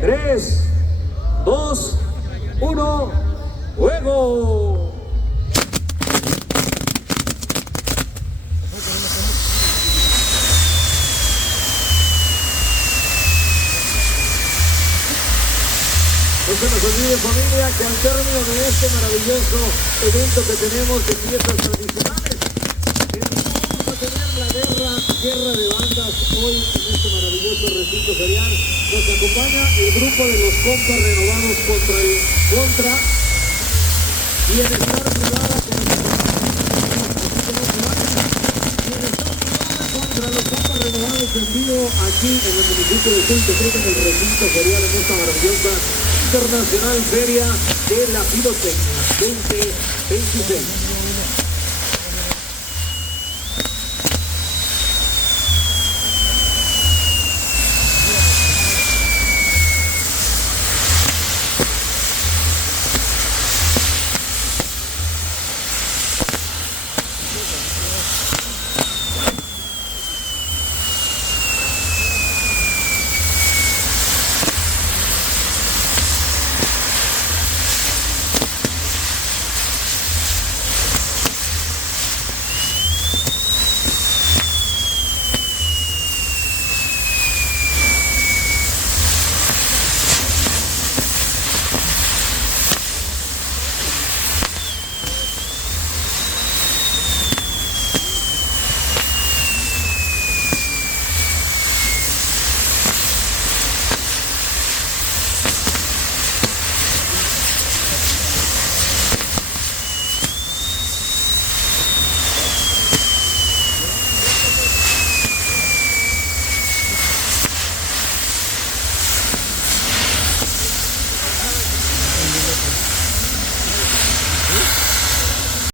3, 2, 1, ¡juego! No se nos olvide, familia, que al término de este maravilloso evento que tenemos de fiestas tradicionales, vamos a tener la guerra de bandas hoy en este maravilloso recinto ferial. Nos acompaña el grupo de los compas renovados contra Bienestar Privada, contra los compas renovados en vivo aquí en el municipio de Chapultepec, en el recinto ferial, en esta maravillosa Internacional Feria de la Pirotecnia 2026.